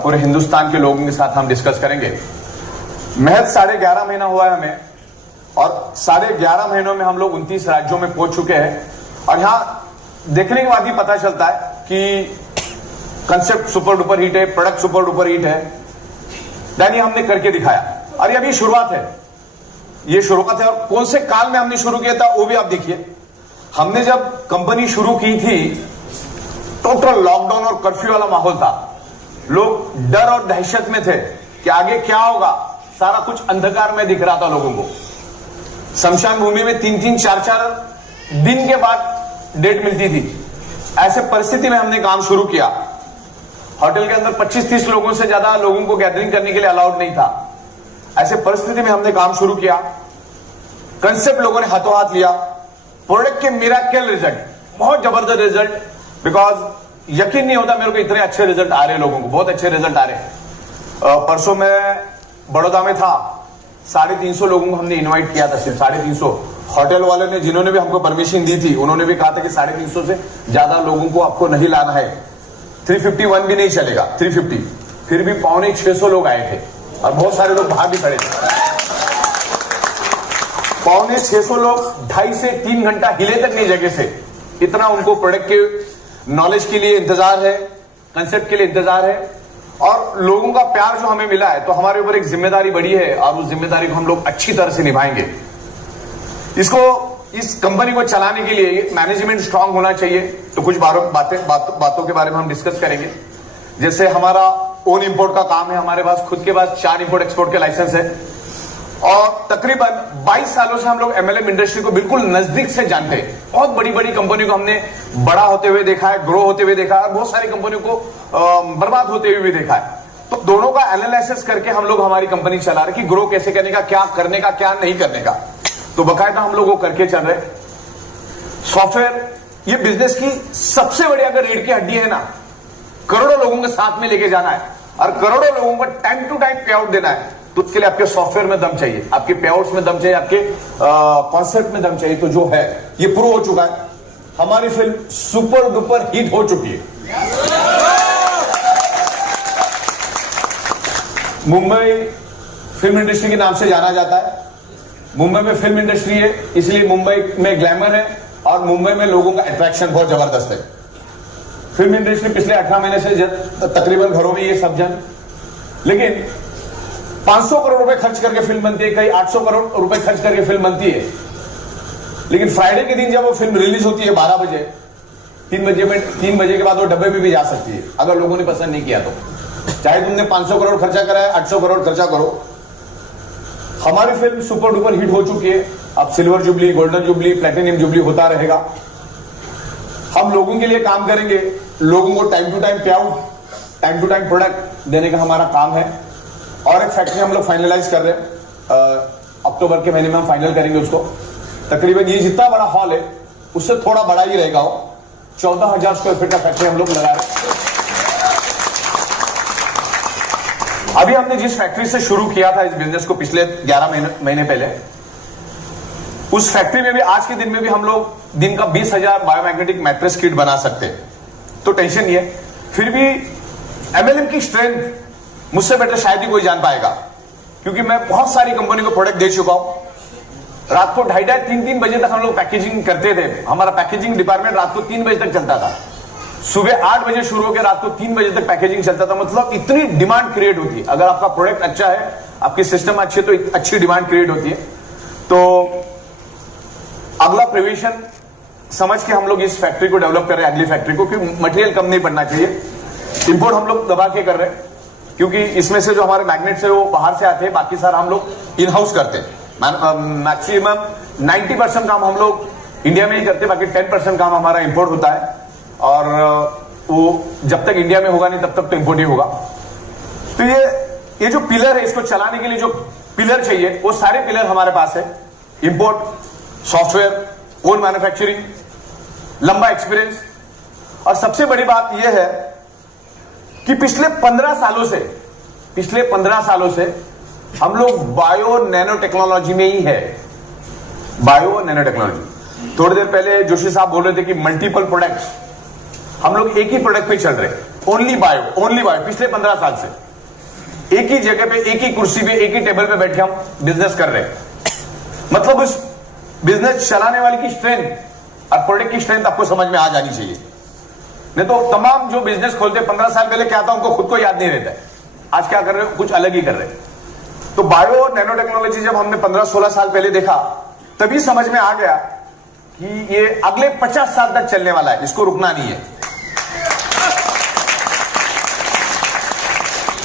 और पूरे हिंदुस्तान के लोगों के साथ हम डिस्कस करेंगे। महज 11.5 महीना हुआ है हमें, और 11.5 महीनों में हम लोग 29 राज्यों में पहुंच चुके हैं। और यहां देखने के बाद ही पता चलता है कि कंसेप्ट सुपर डुपर हिट है, प्रोडक्ट सुपर डुपर हिट है। यानी हमने करके दिखाया, और ये अभी शुरुआत है, ये शुरुआत है। और कौन से काल में हमने शुरू किया था वो भी आप देखिए। हमने जब कंपनी शुरू की थी, टोटल लॉकडाउन और कर्फ्यू वाला माहौल था। लोग डर और दहशत में थे कि आगे क्या होगा, सारा कुछ अंधकार में दिख रहा था लोगों को। शमशान भूमि में 3-3, 4-4 दिन के बाद डेट मिलती थी। ऐसे परिस्थिति में हमने काम शुरू किया। होटल के अंदर 25-30 लोगों से ज्यादा लोगों को गैदरिंग करने के लिए अलाउड नहीं था। ऐसे परिस्थिति में हमने काम शुरू किया। कंसेप्ट लोगों ने हाथों हाथ लिया। प्रोडक्ट के मिरेकल रिजल्ट, बहुत जबरदस्त रिजल्ट, बिकॉज यकीन नहीं होता मेरे को इतने अच्छे रिजल्ट आ रहे हैं लोगों को, बहुत अच्छे रिजल्ट आ रहे हैं। परसों मैं बड़ौदा में था, 350 लोगों को हमने इनवाइट किया था, सिर्फ 350। होटल वाले ने, जिन्होंने भी हमको परमिशन दी थी, उन्होंने भी कहा था कि 350 से ज्यादा लोगों को आपको नहीं लाना है। 351 भी नहीं चलेगा, 350। फिर भी 650 लोग आए थे, और बहुत सारे लोग बाहर भी खड़े थे। 650 लोग 2.5 से 3 घंटा हिले तक नहीं जगह से। इतना उनको प्रोडक्ट के नॉलेज के लिए इंतजार है, कंसेप्ट के लिए इंतजार है, और लोगों का प्यार जो हमें मिला है, तो हमारे ऊपर एक जिम्मेदारी बड़ी है, और उस जिम्मेदारी को हम लोग अच्छी तरह से निभाएंगे। इस कंपनी को चलाने के लिए मैनेजमेंट स्ट्रांग होना चाहिए। तो कुछ बातों के बारे में हम डिस्कस करेंगे। जैसे हमारा ओन इंपोर्ट का काम है, हमारे पास खुद के पास 4 इंपोर्ट एक्सपोर्ट के लाइसेंस है, और तकरीबन 22 सालों से हम लोग एमएलएम इंडस्ट्री को बिल्कुल नजदीक से जानते हैं। बहुत बड़ी बड़ी कंपनियों को हमने बड़ा होते हुए देखा है, ग्रो होते हुए देखा है, और बहुत सारी कंपनियों को बर्बाद होते हुए भी देखा है। तो दोनों का एनालिसिस करके हम लोग हमारी कंपनी चला रहे कि ग्रो कैसे करने का, क्या करने का, क्या नहीं करने का। तो बकायदा हम लोग वो करके चल रहे। सॉफ्टवेयर ये बिजनेस की सबसे बड़ी अगर रीढ़ की हड्डी है ना, करोड़ों लोगों के साथ में लेके जाना है, और करोड़ों लोगों को time to time pay out देना है। तो उसके लिए आपके सॉफ्टवेयर में दम चाहिए, आपके पे आउट्स में दम चाहिए, आपके कॉन्सेप्ट में दम चाहिए। तो जो है ये प्रूव हो चुका है। हमारी फिल्म सुपर डुपर हिट हो चुकी है। मुंबई फिल्म इंडस्ट्री के नाम से जाना जाता है। मुंबई में फिल्म इंडस्ट्री है, इसलिए मुंबई में ग्लैमर है, और मुंबई में लोगों का अट्रैक्शन बहुत जबरदस्त है। फिल्म इंडस्ट्री पिछले 18 महीने से तकरीबन घरों में ये सब जन, लेकिन 500 करोड़ रुपए खर्च करके फिल्म बनती है, कई 800 करोड़ रुपए खर्च करके फिल्म बनती है। लेकिन फ्राइडे के दिन जब वो फिल्म रिलीज होती है 12 बजे, 3 बजे के बाद वो डब्बे में भी जा सकती है, अगर लोगों ने पसंद नहीं किया तो। चाहे तुमने 500 करोड़ खर्चा करा है, 800 करोड़ खर्चा करो। हमारी फिल्म सुपर डुपर हिट हो चुकी है। अब silver jubilee, golden jubilee, platinum jubilee होता रहेगा। हम लोगों के लिए काम करेंगे, लोगों को time to time pay out, time to time product देने का हमारा काम है। और एक फैक्ट्री हम लोग फाइनलाइज कर रहे हैं, अक्टूबर के महीने में हम फाइनल करेंगे उसको। तकरीबन ये जितना बड़ा हॉल है उससे थोड़ा बड़ा ही रहेगा वो। 14,000 स्क्वायर फीट का फैक्ट्री हम लोग लगा रहे हैं। अभी हमने जिस फैक्ट्री से शुरू किया था इस बिजनेस को पिछले 11 महीने पहले, उस फैक्ट्री में भी आज के दिन में भी हम लोग दिन का 20,000 बायोमैग्नेटिक मैट्रेस किट बना सकते हैं। तो टेंशन नहीं है। फिर भी एमएलएम की स्ट्रेंथ मुझसे बेटर शायद ही कोई जान पाएगा, क्योंकि मैं बहुत सारी कंपनी को प्रोडक्ट दे चुका हूं। रात को 2:30, 3 बजे तक हम लोग पैकेजिंग करते थे। हमारा पैकेजिंग डिपार्टमेंट रात को 3 बजे तक चलता था। सुबह 8 बजे शुरू होकर रात को 3 बजे तक पैकेजिंग चलता था। मतलब इतनी डिमांड क्रिएट होती है। अगर आपका प्रोडक्ट अच्छा है, आपकी सिस्टम अच्छी है, तो अच्छी डिमांड क्रिएट होती है। तो अगला प्रिविजन समझ के हम लोग इस फैक्ट्री को डेवलप कर रहे हैं, अगली फैक्ट्री को, क्योंकि मटेरियल कम नहीं पड़ना चाहिए। इंपोर्ट हम लोग दबा के कर रहे हैं, क्योंकि इसमें से जो हमारे मैग्नेट्स है वो बाहर से आते हैं, बाकी सारा हम लोग इन हाउस करते हैं। मैक्सिमम 90% काम हम लोग इंडिया में ही करते हैं, बाकी 10% काम हमारा इंपोर्ट होता है। और वो जब तक इंडिया में होगा नहीं तब तक तो इंपोर्ट ही होगा। तो ये जो पिलर है, इसको चलाने के लिए जो पिलर चाहिए, वो सारे पिलर हमारे पास है। इंपोर्ट, सॉफ्टवेयर, ओन मैन्युफैक्चरिंग, लंबा एक्सपीरियंस, और सबसे बड़ी बात यह है कि पिछले 15 सालों से हम लोग बायो नैनो टेक्नोलॉजी में ही है। Bio nano technology. थोड़ी देर पहले जोशी साहब बोल रहे थे कि मल्टीपल प्रोडक्ट्स, हम लोग एक ही प्रोडक्ट पे चल रहे हैं। ओनली बायो पिछले 15 साल से एक ही जगह पे, एक ही कुर्सी पे, एक ही टेबल पे बैठ के हम बिजनेस कर रहे हैं। मतलब उस बिजनेस चलाने वाले की स्ट्रेंथ और प्रोडक्ट की स्ट्रेंथ आपको समझ में आ जानी चाहिए। नहीं तो तमाम जो बिजनेस खोलते 15 साल पहले क्या था उनको खुद को याद नहीं रहता है, आज क्या कर रहे हो, कुछ अलग ही कर रहे हैं। तो बायो और नैनो टेक्नोलॉजी जब हमने 15-16 साल पहले देखा तभी समझ में आ गया कि ये अगले 50 साल तक चलने वाला है, इसको रुकना नहीं है।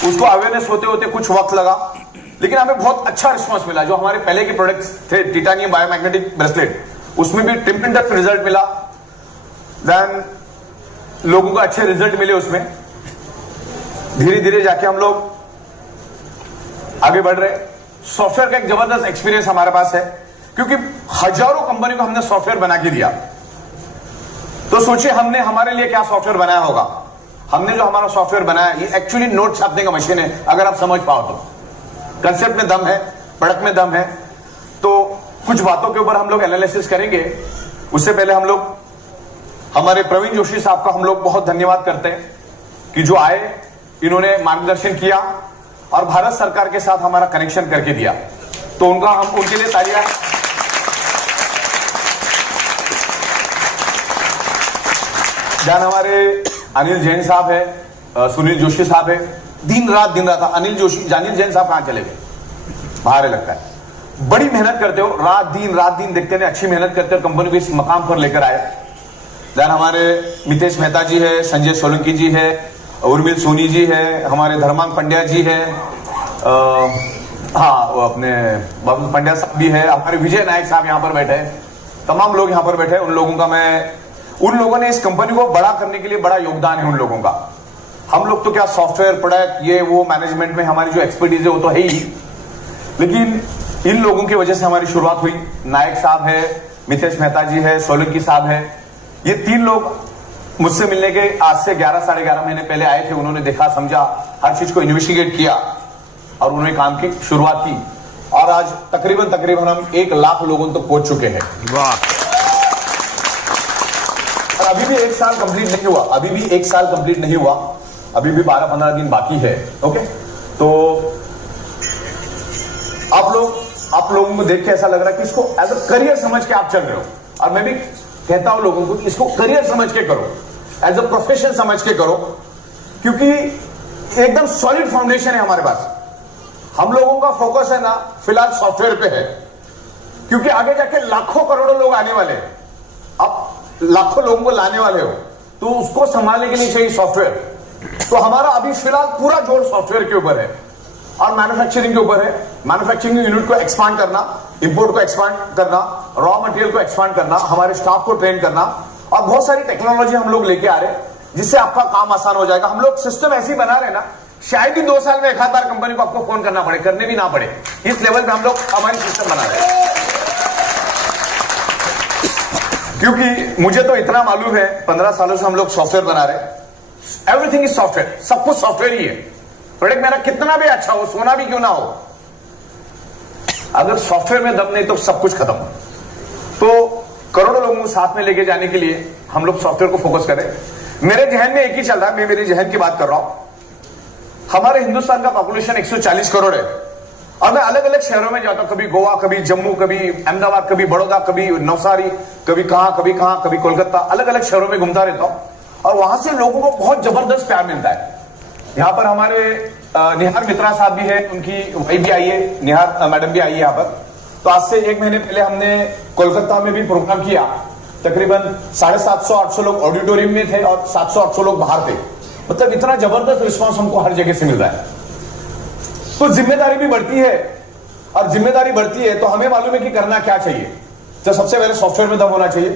उसको अवेयरनेस होते होते कुछ वक्त लगा, लेकिन हमें बहुत अच्छा रिस्पांस मिला। जो हमारे पहले के प्रोडक्ट्स थे, टाइटेनियम बायोमैग्नेटिक ब्रेसलेट, उसमें भी ट्रिमेंडस रिजल्ट मिला। देन लोगों को अच्छे रिजल्ट मिले उसमें। धीरे धीरे जाके हम लोग आगे बढ़ रहे। सॉफ्टवेयर का एक जबरदस्त एक्सपीरियंस हमारे पास है, क्योंकि हजारों कंपनी को हमने सॉफ्टवेयर बना के दिया। तो सोचिए हमने हमारे लिए क्या सॉफ्टवेयर बनाया होगा। हमने जो हमारा सॉफ्टवेयर बनाया ये एक्चुअली नोट छापने का मशीन है, अगर आप समझ पाओ तो। कंसेप्ट में दम है, प्रोडक्ट में दम है। तो कुछ बातों के ऊपर हम लोग एनालिसिस करेंगे। उससे पहले हम लोग हमारे प्रवीण जोशी साहब का हम लोग बहुत धन्यवाद करते हैं कि जो आए, इन्होंने मार्गदर्शन किया और भारत सरकार के साथ हमारा कनेक्शन करके दिया। तो उनके लिए तालियां। जान हमारे अनिल जैन साहब है, सुनील जोशी साहब है। दिन रात अनिल जैन साहब कहां चले गए, बाहर लगता है। बड़ी मेहनत करते हो, रात दिन देखते हैं, अच्छी मेहनत करते हो, कंपनी को इस मकाम पर लेकर आए। देन हमारे मितेश मेहता जी है, संजय सोलंकी जी है, उर्मिल सोनी जी है, हमारे धर्मांग पंड्या जी है, अपने बाबू पंड्या साहब भी है, हमारे विजय नायक साहब यहाँ पर बैठे हैं। तमाम लोग यहाँ पर बैठे हैं। उन लोगों ने इस कंपनी को बड़ा करने के लिए बड़ा योगदान है उन लोगों का। हम लोग तो क्या सॉफ्टवेयर प्रोडक्ट ये वो मैनेजमेंट में हमारी जो एक्सपर्टीज है वो तो है ही, लेकिन इन लोगों की वजह से हमारी शुरुआत हुई। नायक साहब है, मितेश मेहता जी है, सोलंकी साहब है। ये 3 लोग मुझसे मिलने के आज से 11 साढ़े 11 महीने पहले आए थे। उन्होंने देखा, समझा, हर चीज को इन्वेस्टिगेट किया और उन्होंने काम की शुरुआत की। और आज तकरीबन हम 1 लाख लोगों तक पहुंच चुके हैं। वाह। और अभी भी 1 साल कंप्लीट नहीं हुआ, अभी भी 12-15 दिन बाकी है। ओके, तो आप लोगों को देख के ऐसा लग रहा है कि इसको एज अ करियर समझ के आप चल रहे हो। और मैं भी कहता हूं लोगों को इसको करियर समझ के करो, एज अ प्रोफेशन समझ के करो, क्योंकि एकदम सॉलिड फाउंडेशन है हमारे पास। हम लोगों का फोकस है ना फिलहाल सॉफ्टवेयर पे है, क्योंकि आगे जाके लाखों करोड़ों लोग आने वाले हैं। आप लाखों लोगों को लाने वाले हो, तो उसको संभालने के लिए चाहिए सॉफ्टवेयर। तो हमारा अभी फिलहाल पूरा जोर सॉफ्टवेयर के ऊपर है और मैन्युफैक्चरिंग के ऊपर है। मैन्युफैक्चरिंग यूनिट को एक्सपांड करना, इंपोर्ट को एक्सपांड करना, रॉ मटेरियल को एक्सपांड करना, हमारे स्टाफ को ट्रेन करना, और बहुत सारी टेक्नोलॉजी हम लोग लेके आ रहे हैं जिससे आपका काम आसान हो जाएगा। हम लोग सिस्टम ऐसे ही बना रहे हैं ना, शायद ही 2 साल में 1 आध बार कंपनी को आपको फोन करना पड़े, करने भी ना पड़े। इस लेवल पे हम लोग हमारी सिस्टम बना रहे हैं। क्योंकि मुझे तो इतना मालूम है, 15 सालों से हम लोग सॉफ्टवेयर बना रहे हैं। एवरीथिंग इज सॉफ्टवेयर, सब कुछ सॉफ्टवेयर ही है। प्रोडक्ट मेरा कितना भी अच्छा हो, सोना भी क्यों ना हो, अगर सॉफ्टवेयर में दम नहीं तो सब कुछ खत्म। तो करोड़ों लोगों को साथ में लेके जाने के लिए हम लोग सॉफ्टवेयर को फोकस करें। मेरे जहन में एक ही चल रहा है, मैं मेरे जहन की बात कर रहा हूं। हमारे हिंदुस्तान का पॉपुलेशन 140 करोड़ है और मैं अलग अलग शहरों में जाता हूं, कभी गोवा, कभी जम्मू, कभी अहमदाबाद, कभी बड़ौदा, कभी नवसारी, कभी कहां, कभी कोलकाता, अलग अलग शहरों में घूमता रहता हूं और वहां से लोगों को बहुत जबरदस्त प्यार मिलता है। यहाँ पर हमारे निहार मित्रा साहब भी है, उनकी वाइफ भी आई है, निहार मैडम भी आई है यहाँ पर। तो आज से 1 महीने पहले हमने कोलकाता में भी प्रोग्राम किया। तकरीबन 750-800 लोग ऑडिटोरियम में थे और 700-800 लोग बाहर थे। मतलब इतना जबरदस्त रिस्पांस हमको हर जगह से मिल रहा है। तो जिम्मेदारी भी बढ़ती है, और जिम्मेदारी बढ़ती है तो हमें मालूम है कि करना क्या चाहिए। तो सबसे पहले सॉफ्टवेयर में दम होना चाहिए।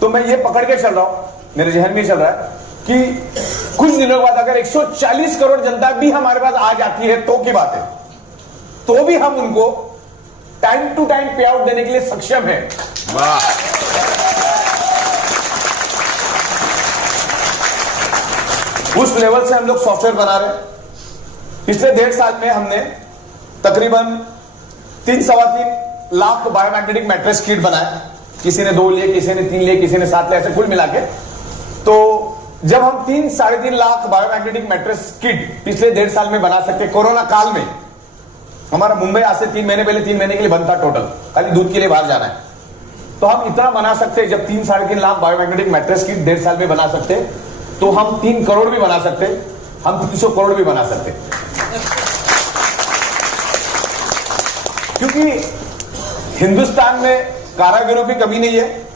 तो मैं ये पकड़ के चल रहा हूं, मेरे जहन में चल रहा है कि कुछ दिनों के बाद अगर 140 करोड़ जनता भी हमारे पास आ जाती है तो की बात है, तो भी हम उनको time to time pay out देने के लिए सक्षम है। उस लेवल से हम लोग सॉफ्टवेयर बना रहे हैं। पिछले 1.5 साल में हमने तकरीबन 3-3.25 लाख बायोमैग्नेटिक मैट्रेस किट बनाए। किसी ने 2 लिए, किसी ने 3 लिए, किसी ने 7 लिए, ऐसे कुल मिला के। तो जब हम 3-3.5 लाख बायोमैग्नेटिक मैट्रेस किट पिछले 1.5 साल में बना सकते, कोरोना काल में हमारा मुंबई आज से 3 महीने पहले 3 महीने के लिए बंद था टोटल, खाली दूध के लिए बाहर जाना है, तो हम इतना बना सकते। जब 3-3.5 लाख बायोमैग्नेटिक मैट्रेस किट 1.5 साल में बना सकते, तो हम 3 करोड़ भी बना सकते, हम 300 करोड़ भी बना सकते। क्योंकि हिंदुस्तान में कारागिरों की कमी नहीं है,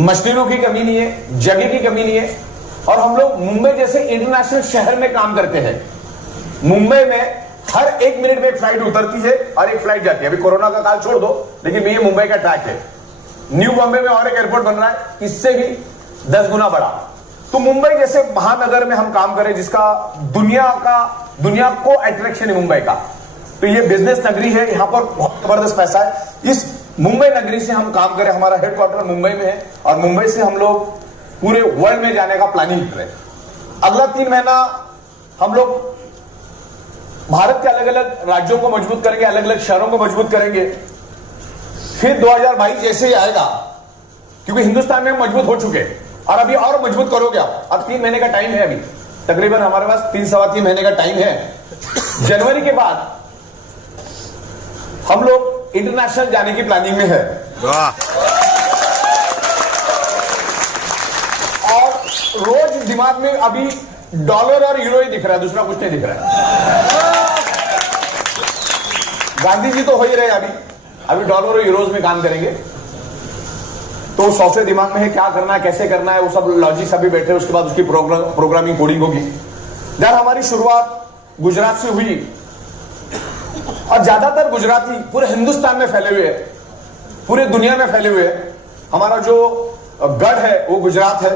मशीनों की कमी नहीं है, जगह की कमी नहीं है, और हम लोग मुंबई जैसे इंटरनेशनल शहर में काम करते हैं। मुंबई में हर 1 मिनट में एक फ्लाइट उतरती है और एक फ्लाइट जाती है। अभी कोरोना का काल छोड़ दो, लेकिन ये मुंबई का ट्रैक है। न्यू बॉम्बे में और एक एयरपोर्ट बन रहा है, इससे भी 10 गुना बड़ा। तो मुंबई जैसे महानगर में हम काम करें, जिसका दुनिया को अट्रैक्शन है मुंबई का, तो ये बिजनेस नगरी है, यहां पर बहुत जबरदस्त पैसा है। इस मुंबई नगरी से हम काम करें, हमारा हेडक्वार्टर मुंबई में है, और मुंबई से हम लोग पूरे वर्ल्ड में जाने का प्लानिंग कर रहे हैं। अगला 3 महीना हम लोग भारत के अलग अलग राज्यों को मजबूत करेंगे, अलग अलग शहरों को मजबूत करेंगे। फिर 2022 जैसे ही आएगा, क्योंकि हिंदुस्तान में हम मजबूत हो चुके हैं, और अभी और मजबूत करोगे आप। अब 3 महीने का टाइम है, अभी तकरीबन हमारे पास 3-3.25 महीने का टाइम है। जनवरी के बाद हम लोग इंटरनेशनल जाने की प्लानिंग में है, और रोज दिमाग में अभी डॉलर और यूरो ही दिख रहा है, दूसरा कुछ नहीं दिख रहा है। गांधी जी तो हो ही रहे, अभी डॉलर और यूरोज में काम करेंगे। तो सॉफ्टवेयर दिमाग में है, क्या करना है, कैसे करना है, वो सब लॉजिक्स अभी बैठे, उसके बाद उसकी प्रोग्रामिंग कोडिंग होगी। यार हमारी शुरुआत गुजरात से हुई, और ज्यादातर गुजराती पूरे हिंदुस्तान में फैले हुए हैं, पूरे दुनिया में फैले हुए हैं। हमारा जो गढ़ है वो गुजरात है।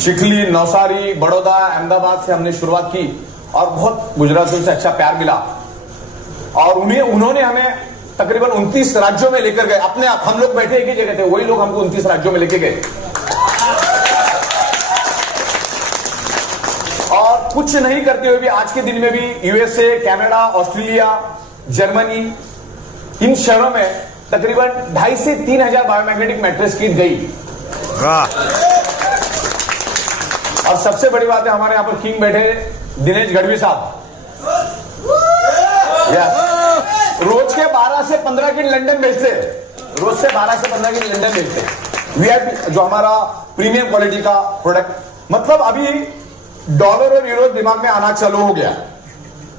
चिखली, नवसारी, बड़ौदा, अहमदाबाद से हमने शुरुआत की, और बहुत गुजरातियों से अच्छा प्यार मिला, और उन्होंने हमें तकरीबन 29 राज्यों में लेकर गए अपने आप। हम लोग बैठे एक ही जगह थे, वही लोग हमको 29 राज्यों में लेके गए। और कुछ नहीं करते हुए भी आज के दिन में भी यूएसए, कनाडा, ऑस्ट्रेलिया, जर्मनी, इन शहरों में तकरीबन 2,500 से 3,000 बायोमैग्नेटिक मैट्रेस किट गई। और सबसे बड़ी बात है, हमारे यहां पर किंग बैठे दिनेश गढ़वी साहब, रोज के 12 से 15 किट लंदन भेजते, रोज से 12 से 15 किट लंदन भेजते। वीआईपी जो हमारा प्रीमियम क्वालिटी का प्रोडक्ट, मतलब अभी डॉलर और यूरो दिमाग में आना चालू हो गया।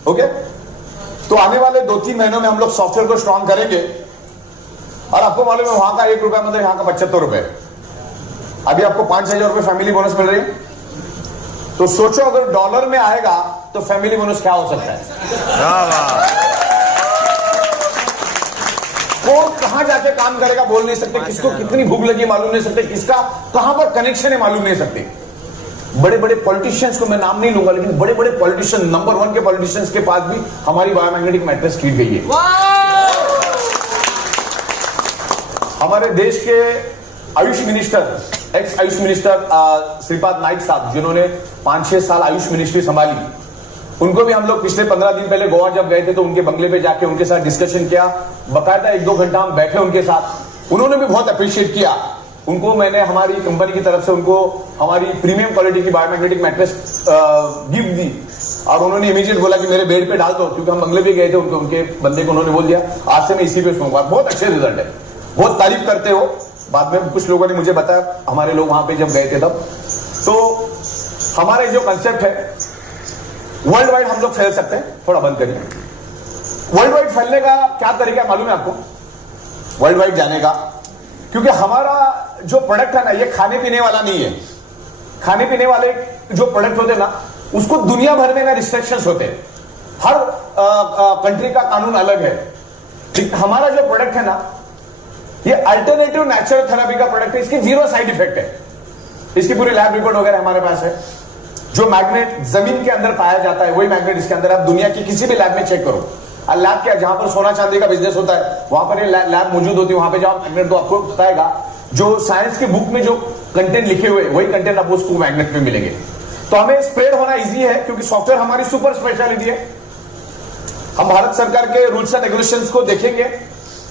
ओके, तो आने वाले 2-3 महीनों में हम लोग सॉफ्टवेयर को स्ट्रॉन्ग करेंगे। और आपको मालूम है, वहां का 1 रुपया मतलब यहां का 75 रुपए। अभी आपको 5,000 रुपए फैमिली बोनस मिल रही है, तो सोचो अगर डॉलर में आएगा तो फैमिली बोनस क्या हो सकता है। वो कहां जाके काम करेगा बोल नहीं सकते, किसको कितनी भूख लगी मालूम नहीं सकते, किसका कहां पर कनेक्शन है मालूम नहीं सकते। बड़े बड़े पॉलिटिशियंस को मैं नाम नहीं लूंगा, लेकिन बड़े बड़े पॉलिटिशियन, नंबर 1 के पॉलिटिशियंस के पास भी हमारी बायोमैग्नेटिक मैट्रेस किट गई है। हमारे देश के Ayush minister, x Ayush minister Shripad Naik साहब, जिन्होंने 5-6 साल आयुष मिनिस्ट्री संभाली, उनको भी हम लोग पिछले 15 दिन पहले गोवा जब गए थे, तो उनके बंगले पे जाके उनके साथ डिस्कशन किया। बकायदा 1-2 घंटा हम बैठे उनके साथ, उन्होंने भी बहुत अप्रिशिएट किया। उनको मैंने हमारी कंपनी की तरफ से उनको हमारी प्रीमियम क्वालिटी की बायोमैग्नेटिक मैट्रेस गिफ्ट दी, और उन्होंने इमीडिएट बोला कि मेरे बेड पे डाल दो, क्योंकि हम बंगले पे गए थे, उनके बंदे को उन्होंने बोल दिया आज से मैं इसी पे सोऊंगा। बहुत अच्छे रिजल्ट है, बहुत तारीफ करते हो। बाद में कुछ लोगों ने मुझे बताया, हमारे लोग वहां पे जब गए थे तब, तो हमारे जो कंसेप्ट है वर्ल्ड वाइड हम लोग फैल सकते हैं। थोड़ा बंद करिए। वर्ल्ड वाइड फैलने का क्या तरीका मालूम है आपको, वर्ल्ड वाइड जाने का? क्योंकि हमारा जो प्रोडक्ट है ना, ये खाने पीने वाला नहीं है। खाने पीने वाले जो प्रोडक्ट होते हैं ना, उसको दुनिया भर में ना रिस्ट्रिक्शंस होते हैं, हर कंट्री का कानून अलग है। हमारा जो प्रोडक्ट है ना, ये अल्टरनेटिव नेचुरल थेरेपी का प्रोडक्ट है, इसकी 0 साइड इफेक्ट है। इसकी पूरी लैब रिपोर्ट वगैरह हमारे पास है। जो मैग्नेट जमीन के अंदर पाया जाता है, वही मैग्नेट इसके अंदर, आप दुनिया की किसी भी लैब में चेक करो। लैब क्या, जहां पर सोना चांदी का बिजनेस होता है, वहां पर ये लैब मौजूद होती है। वहां पे जाओ, मैग्नेट तो आपको बताएगा, जो साइंस की बुक में जो कंटेंट लिखे हुए वही कंटेंट आपको उसको मैग्नेट में मिलेंगे। तो हमें स्प्रेड होना इजी है, क्योंकि सॉफ्टवेयर हमारी सुपर स्पेशलिटी है। हम भारत सरकार के रूल्स एंड रेगुलेशंस को देखेंगे,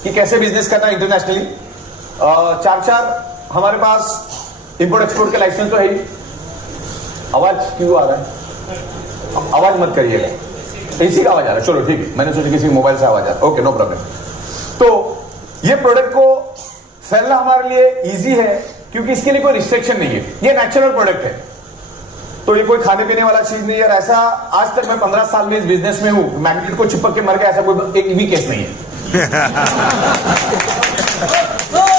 कि कैसे बिजनेस करना इंटरनेशनली। चार हमारे पास इंपोर्ट एक्सपोर्ट के लाइसेंस तो है ही। आवाज क्यों आ रहा है? आवाज मत करिएगा, इसी का आवाज आ रहा है। चलो ठीक है, मैंने सोचा किसी मोबाइल से आवाज आ रहा है। Okay, no problem. तो ये प्रोडक्ट को फैलना हमारे लिए इजी है क्योंकि इसके लिए कोई रिस्ट्रिक्शन नहीं है, ये नेचुरल प्रोडक्ट है। तो ये कोई खाने पीने वाला चीज नहीं है। ऐसा आज तक मैं 15 साल में इस बिजनेस में हूं, मैग्नेट को चिपक के मर गया ऐसा कोई एक भी केस नहीं है।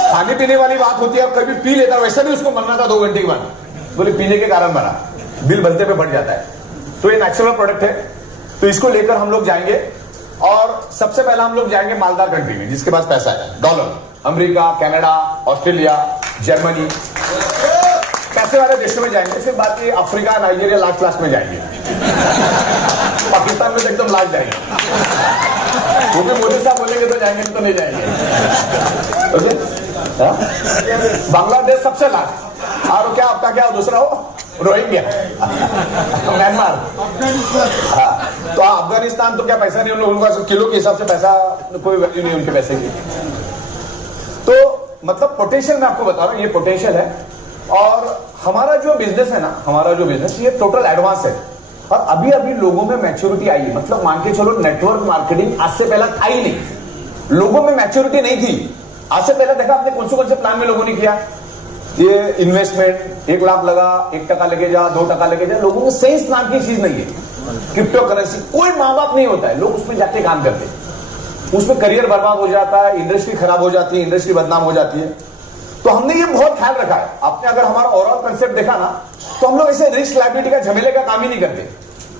खाने पीने वाली बात होती है, अब कभी पी लेता, वैसा भी उसको मरना था 2 घंटे के बाद, बोले पीने के कारण मरा, बिल बनते पे बढ़ जाता है। तो ये नेचुरल प्रोडक्ट है, तो इसको लेकर हम लोग जाएंगे और सबसे पहला हम लोग जाएंगे मालदार कंट्री में जिसके पास पैसा है, dollar, America, Canada, Australia, Germany, पैसे वाले देशों में जाएंगे। फिर बाकी अफ्रीका, नाइजीरिया लास्ट में जाएंगे। पाकिस्तान में तो एकदम लास्ट जाएंगे, क्योंकि मोदी साहब बोलेंगे तो जाएंगे, तो नहीं जाएंगे। बांग्लादेश सबसे लास्ट, और क्या आपका क्या दूसरा हो, रोहिंग्या, म्यांमार। हाँ, तो अफगानिस्तान तो क्या पैसा नहीं, उनका किलो के हिसाब से पैसा, कोई वैल्यू नहीं उनके पैसे की। तो मतलब पोटेंशियल मैं आपको बता रहा हूं, ये पोटेंशियल है। और हमारा जो बिजनेस है ना, हमारा जो बिजनेस ये टोटल एडवांस है और अभी अभी लोगों में मैच्योरिटी आई है। मतलब मान के चलो, नेटवर्क मार्केटिंग आज से पहले था ही नहीं, लोगों में मैच्योरिटी नहीं थी। आज से पहले देखा आपने कौन से प्लान में लोगों ने किया, ये इन्वेस्टमेंट 1 लाख लगा, 1% लेके जा, 2% लेके जा। लोगों को सेंस नाम की चीज नहीं है, क्रिप्टो करेंसी, कोई माँ बाप नहीं होता है, लोग उसमें जाके काम करते हैं, उसमें करियर बर्बाद हो जाता है, इंडस्ट्री खराब हो जाती है, इंडस्ट्री बदनाम हो जाती है। तो हमने ये बहुत ख्याल रखा है। आपने अगर हमारा ओवरऑल कंसेप्ट देखा ना, तो हम लोग ऐसे रिस्क लायबिलिटी का झमेले का काम ही नहीं करते।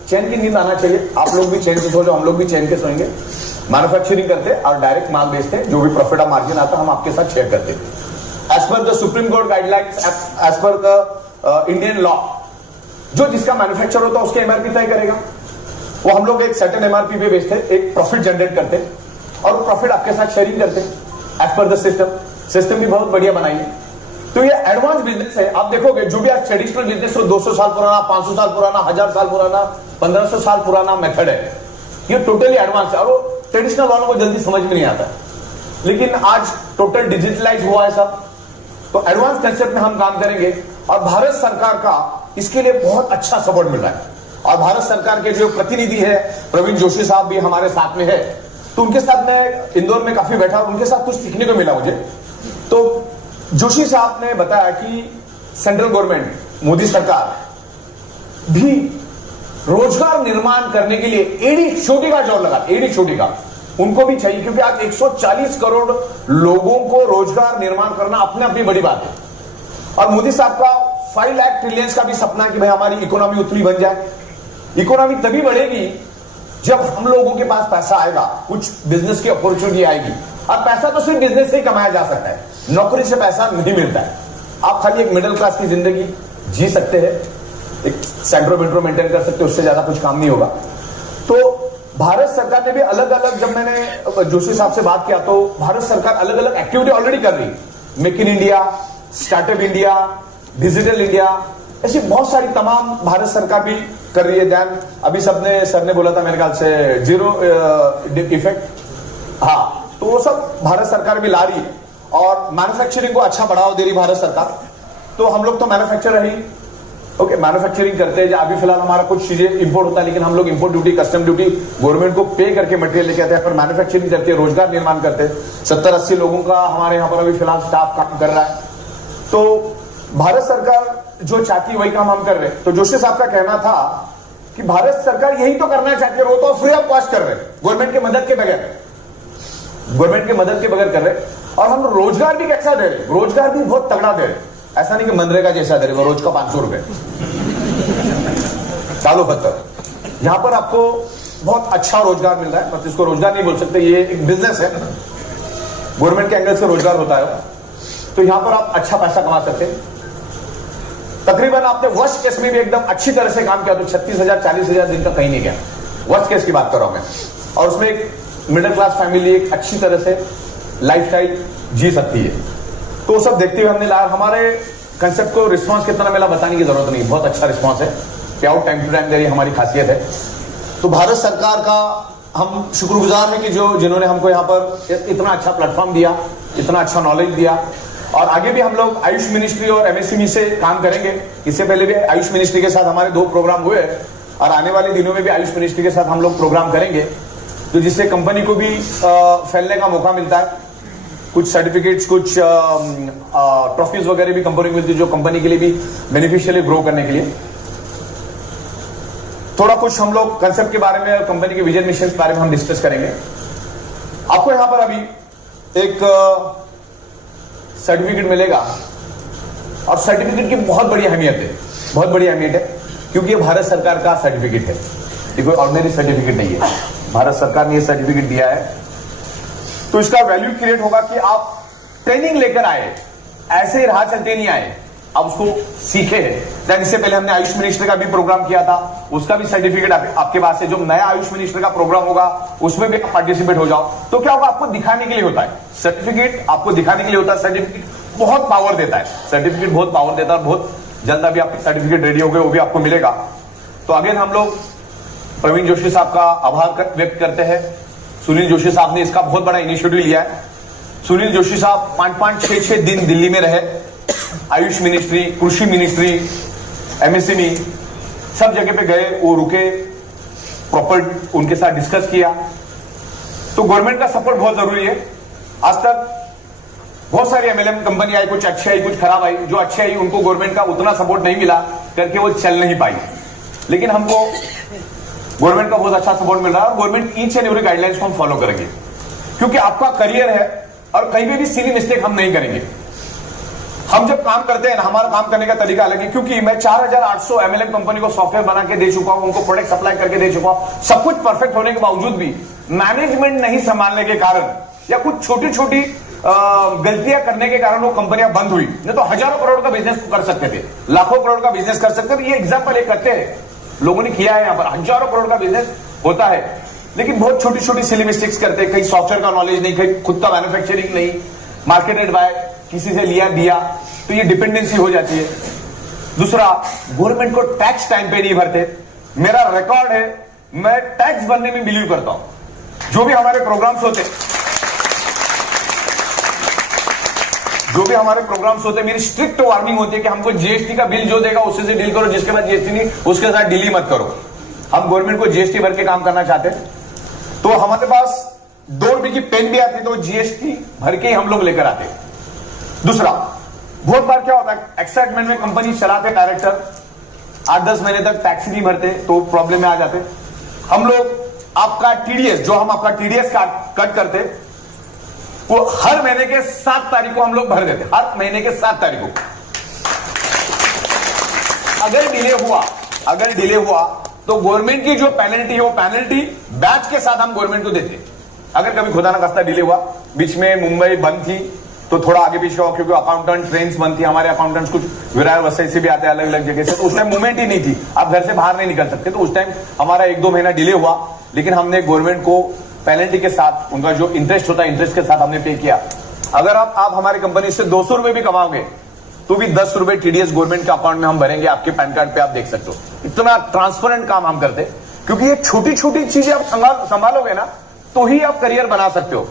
चैन की नींद आना चाहिए, आप लोग भी चैन से सो जाओ, हम लोग भी चैन के सोएंगे। मैन्युफैक्चरिंग करते और डायरेक्ट माल बेचते, जो भी प्रॉफिट और मार्जिन आता हम आपके साथ शेयर करते as per the Supreme Court guidelines, as per the Indian law. जो जिसका मैन्युफैक्चर होता है उसके एमआरपी तय करेगा, वो हम लोग एक सर्टेन एमआरपी पे बेचते, एक प्रॉफिट जनरेट करते और वो प्रॉफिट आपके साथ शेयरिंग करते एज पर द सिस्टम भी बहुत बढ़िया बनाई है। तो ये एडवांस बिजनेस है। आप देखोगे जो भी आज ट्रेडिशनल बिजनेस हो, 200 साल पुराना, 500 साल पुराना, 1000 साल पुराना, 1500 साल पुराना मेथड है, ये टोटली एडवांस है। और वो ट्रेडिशनल वालों को जल्दी समझ में नहीं आता, लेकिन आज टोटल डिजिटलाइज हुआ है सब। तो एडवांस कंसेप्ट में हम काम करेंगे और भारत सरकार का इसके लिए बहुत अच्छा सपोर्ट मिल रहा है। और भारत सरकार के जो प्रतिनिधि है प्रवीण जोशी साहब भी हमारे साथ में है, तो उनके साथ मैं इंदौर में काफी बैठा, उनके साथ कुछ सीखने को मिला मुझे। तो जोशी साहब ने बताया कि सेंट्रल गवर्नमेंट, मोदी सरकार भी रोजगार निर्माण करने के लिए एड़ी चोटी का जोर लगा, एड़ी चोटी का उनको भी चाहिए, क्योंकि आज 140 करोड़ लोगों को रोजगार निर्माण करना अपने अपनी बड़ी बात है। और मोदी साहब का 5 लाख ट्रिलियंस का भी सपना है कि भाई हमारी इकोनॉमी उतनी बन जाए। इकोनॉमी तभी बढ़ेगी जब हम लोगों के पास पैसा आएगा, कुछ बिजनेस की अपॉर्चुनिटी आएगी। और पैसा तो सिर्फ बिजनेस से ही कमाया जा सकता है, नौकरी से पैसा नहीं मिलता है। आप खाली एक मिडिल क्लास की जिंदगी जी सकते हैं, एक सेंट्रो मेट्रो मेंटेन कर सकते हैं, उससे ज्यादा कुछ काम नहीं होगा। तो भारत सरकार ने भी अलग अलग, जब मैंने जोशी साहब से बात किया तो भारत सरकार अलग अलग एक्टिविटी ऑलरेडी कर रही, make in India, startup India, digital India, ऐसी बहुत सारी तमाम भारत सरकार भी कर रही है। ध्यान अभी सबने सर ने बोला था मेरे ख्याल से जीरो इफेक्ट, हाँ, तो वो सब भारत सरकार भी ला रही है और मैन्युफैक्चरिंग को अच्छा बढ़ावा दे रही भारत सरकार। तो हम लोग तो मैन्युफैक्चरर ही, ओके, मैन्युफैक्चरिंग करते हैं। अभी फिलहाल हमारा कुछ चीजें इंपोर्ट होता है, लेकिन हम लोग import duty, custom duty government को पे करके मटेरियल लेके आते हैं, पर मैन्युफैक्चरिंग करके रोजगार निर्माण करते हैं। 70-80 लोगों का हमारे यहाँ पर अभी फिलहाल स्टाफ काम कर रहा है। तो भारत सरकार जो चाहती है वही काम हम कर रहे हैं। तो जोशी साहब का कहना था कि भारत सरकार यही तो करना चाहती है, वो तो फ्री ऑफ कॉस्ट कर रहे हैं, गवर्नमेंट की मदद के बगैर, गवर्नमेंट की मदद के बगैर कर रहे हैं। और हम रोजगार भी कैसा दे रहे, रोजगार भी बहुत तगड़ा दे रहे, ऐसा नहीं कि मनरेगा जैसा दे रहे, रोज का 500 रुपए चालू पत्थर। यहां पर आपको बहुत अच्छा रोजगार मिल रहा है, मतलब इसको रोजगार नहीं बोल सकते, ये एक बिजनेस है, गवर्नमेंट के एंगल से रोजगार होता है। तो यहां पर आप अच्छा पैसा कमा सकते हैं। तकरीबन आपने वर्स्ट केस में भी एकदम अच्छी तरह से काम किया तो 36,000 40,000 दिन का कहीं नहीं गया, वर्स्ट केस की बात कर रहा हूं मैं। और उसमें एक मिडिल क्लास फैमिली एक अच्छी तरह से लाइफस्टाइल जी सकती है। तो वो सब देखते हुए हमने लाया, हमारे कंसेप्ट को रिस्पांस कितना मिला बताने की जरूरत नहीं, बहुत अच्छा रिस्पांस है। पे आउट टाइम टू टाइम दे रही हमारी खासियत है। तो भारत सरकार का हम शुक्रगुजार हैं कि जिन्होंने हमको यहाँ पर इतना अच्छा प्लेटफॉर्म दिया, इतना अच्छा नॉलेज दिया। और आगे भी हम लोग आयुष मिनिस्ट्री और एमएसएमई से काम करेंगे। इससे पहले भी आयुष मिनिस्ट्री के साथ हमारे 2 प्रोग्राम हुए और आने वाले दिनों में भी आयुष मिनिस्ट्री के साथ हम लोग प्रोग्राम करेंगे, तो जिससे कंपनी को भी फैलने का मौका मिलता है। कुछ सर्टिफिकेट्स, कुछ ट्रॉफीज वगैरह भी कंपनी को मिलती है, जो कंपनी के लिए भी बेनिफिशियली ग्रो करने के लिए। थोड़ा कुछ हम लोग कंसेप्ट के बारे में, कंपनी के विजन मिशन के बारे में हम डिस्कस करेंगे। आपको यहां पर अभी एक सर्टिफिकेट मिलेगा और सर्टिफिकेट की बहुत बड़ी अहमियत है, बहुत बड़ी अहमियत है, क्योंकि ये भारत सरकार का सर्टिफिकेट है, ये कोई ऑर्डिनरी सर्टिफिकेट नहीं है। भारत सरकार ने ये सर्टिफिकेट दिया है, तो इसका वैल्यू क्रिएट होगा कि आप ट्रेनिंग लेकर आए, ऐसे ही राह चलते नहीं आए, आप उसको सीखे हैं। इससे पहले हमने आयुष मिनिस्टर का भी प्रोग्राम किया था, उसका भी सर्टिफिकेट आपके पास है। जो नया आयुष मिनिस्टर का प्रोग्राम होगा उसमें भी आप पार्टिसिपेट हो जाओ। तो क्या होगा, आपको दिखाने के लिए होता है सर्टिफिकेट, आपको दिखाने के लिए होता है। सर्टिफिकेट बहुत पावर देता है, सर्टिफिकेट बहुत पावर देता है। बहुत जल्द अभी आपके सर्टिफिकेट रेडी हो गए, वो भी आपको मिलेगा। तो अगेन हम लोग प्रवीण जोशी साहब का आभार व्यक्त करते हैं। सुनील जोशी साहब ने इसका बहुत बड़ा इनिशिएटिव लिया है। सुनील जोशी साहब 5-5, 6-6 दिन दिल्ली में रहे, आयुष मिनिस्ट्री, कृषि मिनिस्ट्री, एमएसएमई सब जगह पे गए, वो रुके, प्रॉपर उनके साथ डिस्कस किया। तो गवर्नमेंट का सपोर्ट बहुत जरूरी है। आज तक बहुत सारी एमएलएम कंपनी आई, कुछ अच्छी आई, कुछ खराब आई। जो अच्छी आई उनको गवर्नमेंट का उतना सपोर्ट नहीं मिला करके वो चल नहीं पाई, लेकिन हमको गवर्नमेंट का बहुत अच्छा सपोर्ट मिल रहा है और government each and every guidelines को हम फॉलो करेंगे, क्योंकि आपका करियर है और कहीं भी सिली मिस्टेक हम नहीं करेंगे। हम जब काम करते हैं ना, हमारा काम करने का तरीका अलग है, क्योंकि मैं 4800 एमएलएम कंपनी को सॉफ्टवेयर बना के दे चुका हूं, उनको प्रोडक्ट सप्लाई करके दे चुका हूं। सब कुछ परफेक्ट होने के बावजूद भी मैनेजमेंट नहीं संभालने के कारण या कुछ छोटी छोटी गलतियां करने के कारण वो कंपनियां बंद हुई। नहीं तो हजारों करोड़ का बिजनेस कर सकते थे, लाखों करोड़ का बिजनेस कर सकते थे। ये एग्जाम्पल एक करते हैं, लोगों ने किया है, यहां पर हजारों करोड़ का बिजनेस होता है, लेकिन बहुत छोटी छोटी सिली मिस्टेक्स करते हैं। कहीं सॉफ्टवेयर का नॉलेज नहीं, कहीं खुद का मैन्युफैक्चरिंग नहीं, मार्केटेड बाय किसी से लिया दिया, तो ये डिपेंडेंसी हो जाती है। दूसरा, गवर्नमेंट को टैक्स टाइम पे नहीं भरते। मेरा रिकॉर्ड है, मैं टैक्स भरने में बिलीव करता हूं। जो भी हमारे प्रोग्राम्स होते मेरी स्ट्रिक्ट वार्निंग होती है कि हमको जीएसटी का बिल जो देगा उससे डील करो, जिसके बाद जीएसटी नहीं उसके साथ डील ही मत करो। हम गवर्नमेंट को जीएसटी भर के काम करना चाहते हैं, तो हमारे पास 2 रुपए की पेन भी आती है तो जीएसटी भर के ही हम लोग लेकर आते हैं। दूसरा, बहुत बार क्या होता है, एक्साइटमेंट में कंपनी चलाते डायरेक्टर 8-10 महीने तक टैक्स नहीं भरते, तो प्रॉब्लम में आ जाते। हम लोग आपका टीडीएस, जो हम आपका टीडीएस कट करते, वो हर महीने के 7 तारीख को हम लोग भर देते, हर महीने के 7 तारीख को। अगर डिले हुआ तो गवर्नमेंट की जो पेनल्टी है, वो पेनल्टी बैच के साथ हम गवर्नमेंट को देते। अगर कभी खुदा ना खास्ता डिले हुआ, बीच में मुंबई बंद थी तो थोड़ा आगे पीछे हुआ, क्योंकि अकाउंटेंट ट्रेन्स बंद थी, हमारे अकाउंटेंट्स कुछ विरार वसई से भी आते हैं अलग अलग जगह से, तो उस टाइम मूवमेंट ही नहीं थी, आप घर से बाहर नहीं निकल सकते। तो उस टाइम हमारा 1-2 महीना डिले हुआ, लेकिन हमने गवर्नमेंट को पेनल्टी के साथ, उनका जो इंटरेस्ट होता है इंटरेस्ट के साथ हमने पे किया। अगर आप हमारी कंपनी से 200 रुपए भी कमाओगे तो भी 10 रुपए टीडीएस गवर्नमेंट के अकाउंट में हम भरेंगे, आपके पैन कार्ड पे आप देख सकते हो। इतना ट्रांसपेरेंट काम हम करते, क्योंकि ये छोटी छोटी चीजें आप संभालोगे ना, तो ही आप करियर बना सकते हो।